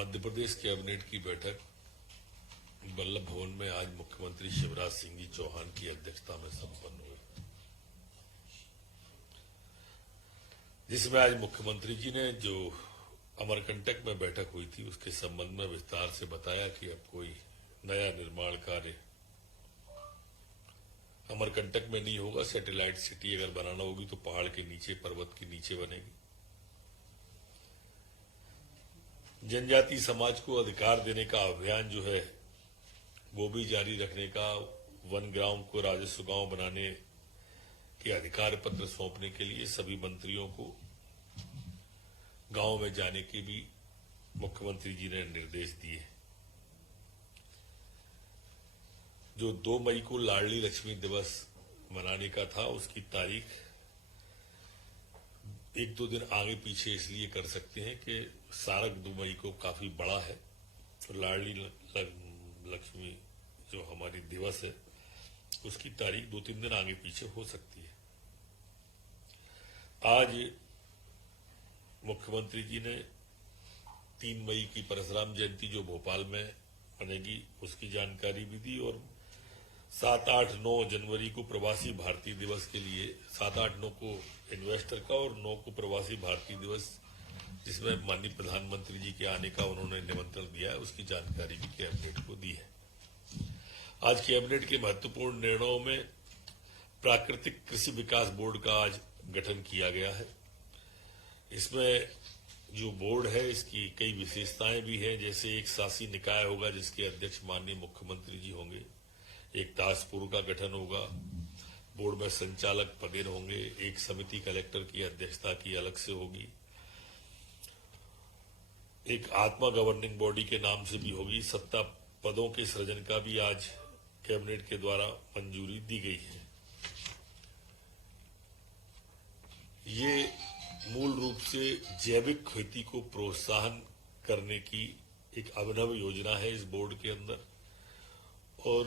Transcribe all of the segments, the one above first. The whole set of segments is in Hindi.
मध्य प्रदेश कैबिनेट की बैठक वल्लभ भवन में आज मुख्यमंत्री शिवराज सिंह जी चौहान की अध्यक्षता में संपन्न हुई, जिसमें आज मुख्यमंत्री जी ने जो अमरकंटक में बैठक हुई थी उसके संबंध में विस्तार से बताया कि अब कोई नया निर्माण कार्य अमरकंटक में नहीं होगा। सैटेलाइट सिटी अगर बनाना होगी तो पहाड़ के नीचे, पर्वत के नीचे बनेगी। जनजाति समाज को अधिकार देने का अभियान जो है वो भी जारी रखने का, वन ग्राम को राजस्व गांव बनाने के अधिकार पत्र सौंपने के लिए सभी मंत्रियों को गांव में जाने के भी मुख्यमंत्री जी ने निर्देश दिए। जो 2 मई को लाडली लक्ष्मी दिवस मनाने का था उसकी तारीख 1-2 दिन आगे पीछे इसलिए कर सकते हैं कि सारक 2 मई को काफी बड़ा है, तो लाडली लक्ष्मी जो हमारी दिवस है उसकी तारीख 2-3 दिन आगे पीछे हो सकती है। आज मुख्यमंत्री जी ने 3 मई की परशुराम जयंती जो भोपाल में मनेगी उसकी जानकारी भी दी और 7, 8, 9 जनवरी को प्रवासी भारतीय दिवस के लिए 7, 8, 9 को इन्वेस्टर का और 9 को प्रवासी भारतीय दिवस जिसमें माननीय प्रधानमंत्री जी के आने का उन्होंने निमंत्रण दिया है उसकी जानकारी भी कैबिनेट को दी है। आज कैबिनेट के महत्वपूर्ण निर्णयों में प्राकृतिक कृषि विकास बोर्ड का आज गठन किया गया है। इसमें जो बोर्ड है इसकी कई विशेषताएं भी हैं, जैसे एक शासी निकाय होगा जिसके अध्यक्ष माननीय मुख्यमंत्री जी होंगे, एक टास्क फोर्स का गठन होगा, बोर्ड में संचालक पदेन होंगे, एक समिति कलेक्टर की अध्यक्षता की अलग से होगी, एक आत्मा गवर्निंग बॉडी के नाम से भी होगी। 70 पदों के सृजन का भी आज कैबिनेट के द्वारा मंजूरी दी गई है। ये मूल रूप से जैविक खेती को प्रोत्साहन करने की एक अभिनव योजना है इस बोर्ड के अंदर। और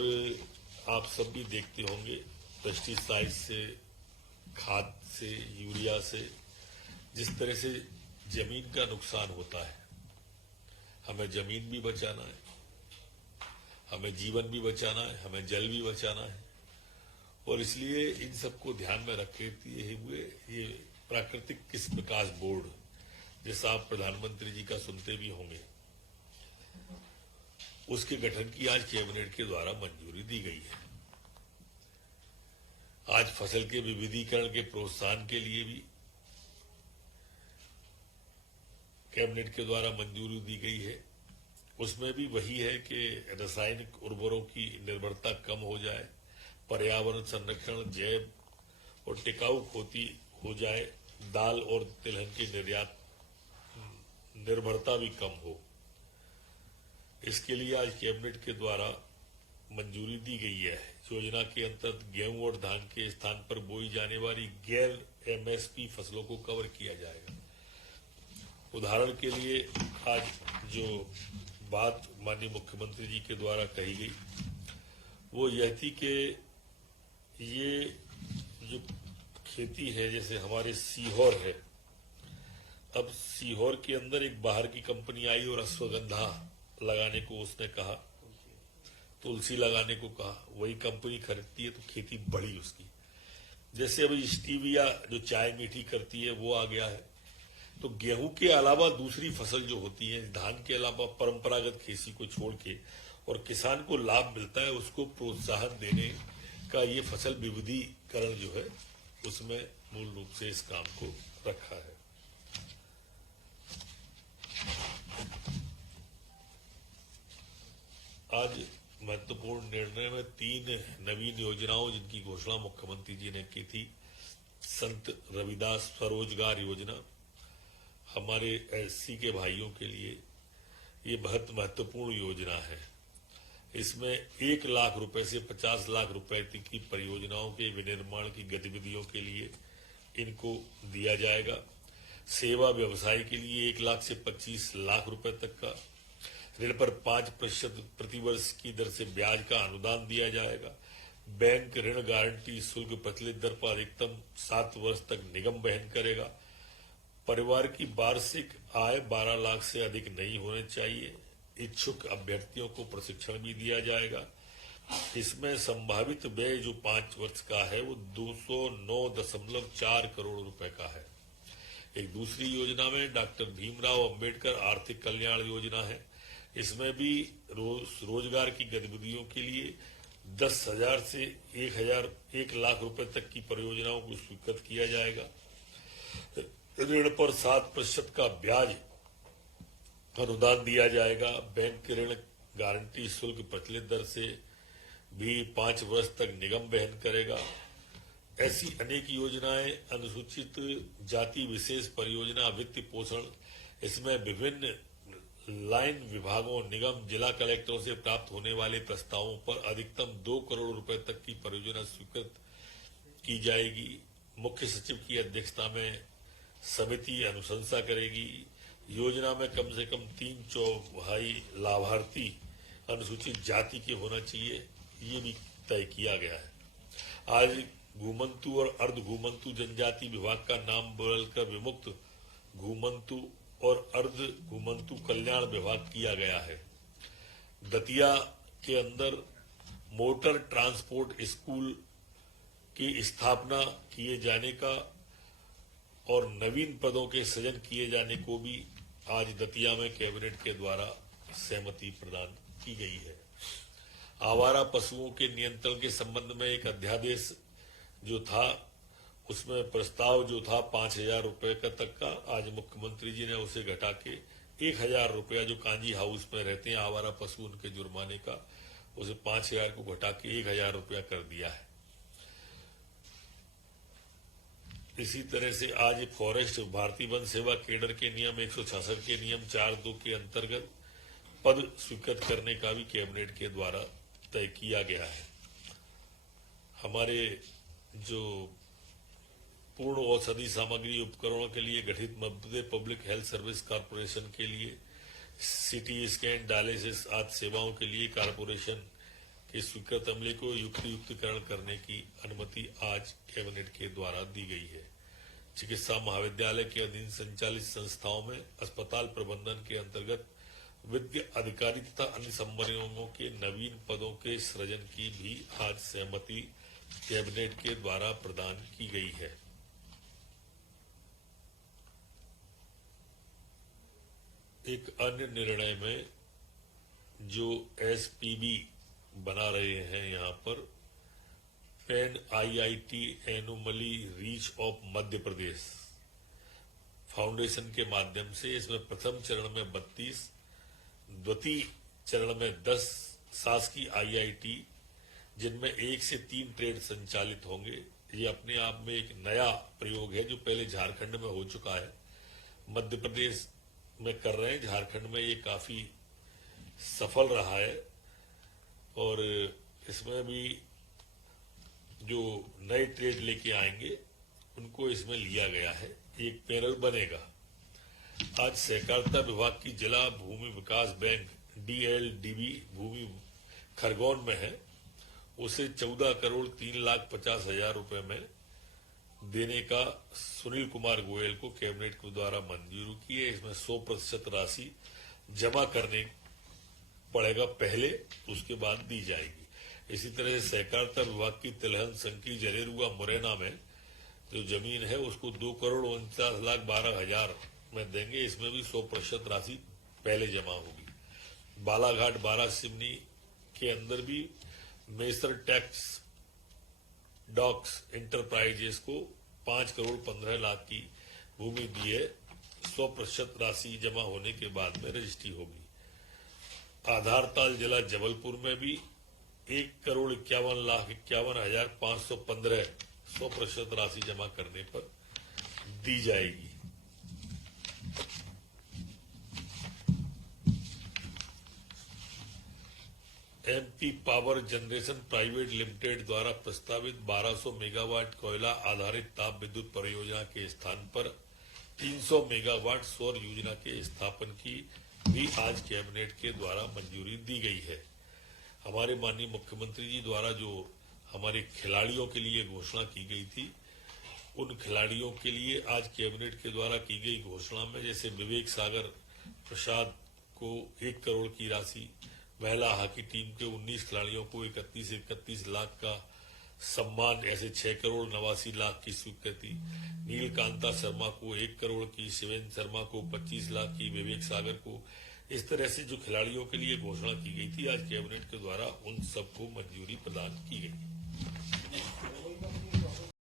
आप सब भी देखते होंगे पेस्टिसाइड से, खाद से, यूरिया से जिस तरह से जमीन का नुकसान होता है, हमें जमीन भी बचाना है, हमें जीवन भी बचाना है, हमें जल भी बचाना है और इसलिए इन सबको ध्यान में रखे हुए ये प्राकृतिक कृषि विकास बोर्ड, जैसा आप प्रधानमंत्री जी का सुनते भी होंगे, उसके गठन की आज कैबिनेट के द्वारा मंजूरी दी गई है। आज फसल के विविधीकरण के प्रोत्साहन के लिए भी कैबिनेट के द्वारा मंजूरी दी गई है। उसमें भी वही है कि रासायनिक उर्वरकों की निर्भरता कम हो जाए, पर्यावरण संरक्षण, जैव और टिकाऊ खेती हो जाए, दाल और तिलहन की निर्यात निर्भरता भी कम हो। इसके लिए आज कैबिनेट के द्वारा मंजूरी दी गई है। योजना के अंतर्गत गेहूं और धान के स्थान पर बोई जाने वाली गैर एमएसपी फसलों को कवर किया जाएगा। उदाहरण के लिए आज जो बात माननीय मुख्यमंत्री जी के द्वारा कही गई वो यह थी कि ये जो खेती है, जैसे हमारे सीहोर है, अब सीहोर के अंदर एक बाहर की कंपनी आई और अश्वगंधा लगाने को उसने कहा, तुलसी लगाने को कहा, वही कंपनी खरीदती है तो खेती बढ़ी उसकी। जैसे अभी स्टीविया जो चाय मीठी करती है वो आ गया है, तो गेहूं के अलावा दूसरी फसल जो होती है, धान के अलावा परंपरागत खेती को छोड़ के और किसान को लाभ मिलता है, उसको प्रोत्साहन देने का ये फसल विविधीकरण जो है उसमें मूल रूप से इस काम को रखा है। आज महत्वपूर्ण निर्णय में 3 नवीन योजनाओं जिनकी घोषणा मुख्यमंत्री जी ने की थी। संत रविदास स्वरोजगार योजना हमारे एससी के भाइयों के लिए ये बहुत महत्वपूर्ण योजना है। इसमें 1 लाख रुपए से 50 लाख रुपए तक की परियोजनाओं के विनिर्माण की गतिविधियों के लिए इनको दिया जाएगा। सेवा व्यवसाय के लिए 1 लाख से 25 लाख रुपए तक का ऋण पर 5% प्रतिवर्ष की दर से ब्याज का अनुदान दिया जाएगा। बैंक ऋण गारंटी शुल्क प्रचलित दर पर अधिकतम 7 वर्ष तक निगम वहन करेगा। परिवार की वार्षिक आय 12 लाख से अधिक नहीं होने चाहिए। इच्छुक अभ्यर्थियों को प्रशिक्षण भी दिया जाएगा। इसमें संभावित व्यय जो 5 वर्ष का है वो 209.4 करोड़ रुपए का है। एक दूसरी योजना में डॉक्टर भीमराव अंबेडकर आर्थिक कल्याण योजना है। इसमें भी रोजगार की गतिविधियों के लिए 10,000 से 1 लाख रुपए तक की परियोजनाओं को स्वीकृत किया जाएगा। ऋण पर 7% का ब्याज अनुदान दिया जाएगा। बैंक ऋण गारंटी शुल्क प्रचलित दर से भी 5 वर्ष तक निगम वहन करेगा। ऐसी अनेक योजनाएं, अनुसूचित जाति विशेष परियोजना वित्त पोषण, इसमें विभिन्न लाइन विभागों, निगम, जिला कलेक्टरों से प्राप्त होने वाले प्रस्तावों पर अधिकतम 2 करोड़ रुपए तक की परियोजना स्वीकृत की जाएगी। मुख्य सचिव की अध्यक्षता में समिति अनुशंसा करेगी। योजना में कम से कम 3/4 लाभार्थी अनुसूचित जाति के होना चाहिए, ये भी तय किया गया है। आज घूमंतु और अर्ध घूमंतु जनजाति विभाग का नाम बदलकर विमुक्त घूमंतु और अर्ध घूमंतु कल्याण विभाग किया गया है। दतिया के अंदर मोटर ट्रांसपोर्ट स्कूल की स्थापना किए जाने का और नवीन पदों के सृजन किए जाने को भी आज दतिया में कैबिनेट के द्वारा सहमति प्रदान की गई है। आवारा पशुओं के नियंत्रण के संबंध में एक अध्यादेश जो था, उसमें प्रस्ताव जो था 5,000 रुपए का तक का, आज मुख्यमंत्री जी ने उसे घटा के 1,000 रुपया, जो कांजी हाउस में रहते हैं आवारा पशु, उनके जुर्माने का, उसे 5,000 को घटा के 1,000 रुपया कर दिया है। इसी तरह से आज फॉरेस्ट भारतीय वन सेवा केडर के नियम 166 के नियम 4(2) के अंतर्गत पद स्वीकृत करने का भी कैबिनेट के द्वारा तय किया गया है। हमारे जो पूर्ण औषधि सामग्री उपकरणों के लिए गठित मध्य पब्लिक हेल्थ सर्विस कॉर्पोरेशन के लिए सीटी स्कैन, डायलिसिस आदि सेवाओं के लिए कॉर्पोरेशन के स्वीकृत अमले को युक्तिकरण करने की अनुमति आज कैबिनेट के द्वारा दी गई है। चिकित्सा महाविद्यालय के अधीन संचालित संस्थाओं में अस्पताल प्रबंधन के अंतर्गत विद्य अधिकारी तथा अन्य संवर्गों के नवीन पदों के सृजन की भी आज सहमति कैबिनेट के द्वारा प्रदान की गई है। एक अन्य निर्णय में जो एसपीबी बना रहे हैं, यहाँ पर पैन IIT एनुमली reach of Madhya Pradesh foundation के माध्यम से इसमें प्रथम चरण में 32, द्वितीय चरण में 10 शासकीय IIT, जिनमें 1 से 3 ट्रेड संचालित होंगे। ये अपने आप में एक नया प्रयोग है जो पहले झारखंड में हो चुका है, मध्य प्रदेश में कर रहे हैं। झारखंड में ये काफी सफल रहा है और इसमें भी जो नए ट्रेड लेके आएंगे उनको इसमें लिया गया है। एक पैनल बनेगा। आज सहकारिता विभाग की जिला भूमि विकास बैंक DLDB भूमि खरगोन में है, उसे 14,03,50,000 रुपए में देने का सुनील कुमार गोयल को कैबिनेट के द्वारा मंजूरी की है। इसमें 100% राशि जमा करने पड़ेगा पहले, उसके बाद दी जाएगी। इसी तरह से सहकारिता विभाग की तिलहन संकी जलेरुआ मुरैना में जो जमीन है उसको 2,49,12,000 में देंगे। इसमें भी 100% राशि पहले जमा होगी। बालाघाट बारा सिवनी के अंदर भी मेसर टैक्स डॉक्स इंटरप्राइजेस को 5,15,00,000 की भूमि दी है। 100% राशि जमा होने के बाद में रजिस्ट्री होगी। आधारताल जिला जबलपुर में भी 1,51,51,515 100% राशि जमा करने पर दी जाएगी। MP power generation private limited द्वारा प्रस्तावित 1200 मेगावाट कोयला आधारित ताप विद्युत परियोजना के स्थान पर 300 मेगावाट सौर योजना के स्थापन की भी आज कैबिनेट के द्वारा मंजूरी दी गई है। हमारे माननीय मुख्यमंत्री जी द्वारा जो हमारे खिलाड़ियों के लिए घोषणा की गई थी उन खिलाड़ियों के लिए आज कैबिनेट के द्वारा की गई घोषणा में, जैसे विवेक सागर प्रसाद को 1 करोड़ की राशि, महिला हॉकी टीम के 19 खिलाड़ियों को 31 लाख का सम्मान, ऐसे 6 करोड़ 89 लाख की स्वीकृति, नीलकांता शर्मा को 1 करोड़ की, शिवेंद्र शर्मा को 25 लाख की, विवेक सागर को, इस तरह से जो खिलाड़ियों के लिए घोषणा की गई थी आज कैबिनेट के द्वारा उन सबको मंजूरी प्रदान की गई।